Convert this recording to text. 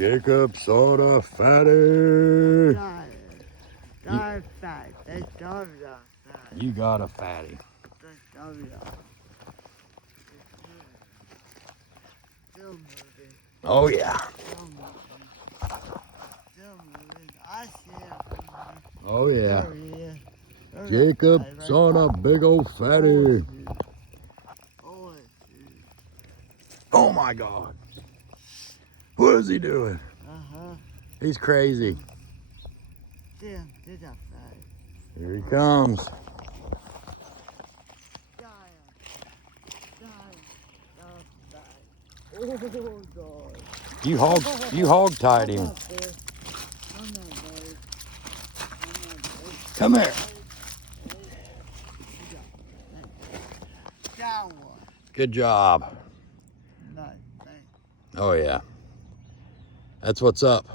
Jacob saw the fatty. Got fat. They got fat. You got a fatty. They got Still moving. Oh yeah. Still moving. Still moving. I see it. Oh yeah. There he is. There's Jacob that guy saw right a big old fatty. Oh, Oh my God. What is he doing? uh-huh. He's crazy. Damn, did that fat. Here he comes. Oh, God. You hog tied him. Come here. Got one. Good job. Nice. Oh yeah. That's what's up.